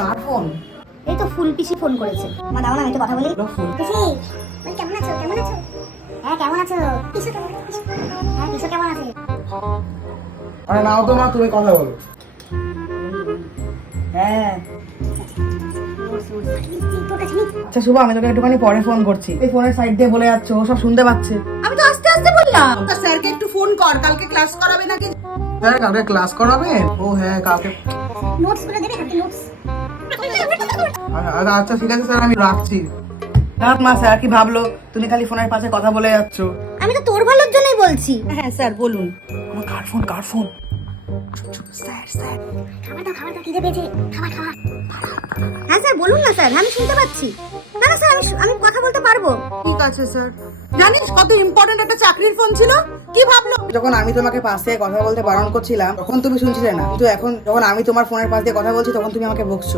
কার phone? এই তো ফুল পিসি phone করেছে। মা দাও না, আমি তো কথা বলি। ফুল পিসি, বল কেমন আছো? কেমন আছো? হ্যাঁ কেমন আছো? পিসু কেমন আছে? হ্যাঁ পিসু কেমন আছে? আরে নাও তো মা, তুমি কথা বলো। হ্যাঁ আচ্ছা শুভ, আমি তোকে একটুখানি পরে ফোন করছি। এই ফোনের সাইড দিয়ে বলে যাচ্ছে, ও সব শুনতে পাচ্ছে। আমি তো আস্তে আস্তে বললাম। তা স্যারকে একটু ফোন কর, কালকে ক্লাস করাবে নাকি? স্যার কালকে ক্লাস করাবে? ও হ্যাঁ কালকে। নোটস গুলো দেবে হাতে নোটস। আচ্ছা ঠিক আছে স্যার, আমি রাখছি। না মা, স্যার কি ভাবলো তুমি খালি ফোনের পাশে কথা বলে যাচ্ছ? আমি তো তোর ভালোর জন্যই বলছি। হ্যাঁ স্যার বলুন। আমার কার ফোন, কার ফোন? স্যার স্যার খাবার দাও খিদে পেয়েছে। খাবার খাওয়া। হ্যাঁ স্যার বলুন না স্যার, আমি শুনতে পাচ্ছি। না না স্যার, আমি কথা বলতে পারবো। ঠিক আছে স্যার। জানিস কত ইম্পর্টেন্ট একটা চাকরির ফোন ছিল? কি ভাবলো? যখন আমি তোমাকে পাশ থেকে কথা বলতে বারণ করছিলাম তখন তুমি শুনছিলে না, কিন্তু এখন যখন আমি তোমার ফোনের পাশ দিয়ে কথা বলছি তখন তুমি আমাকে বকছো।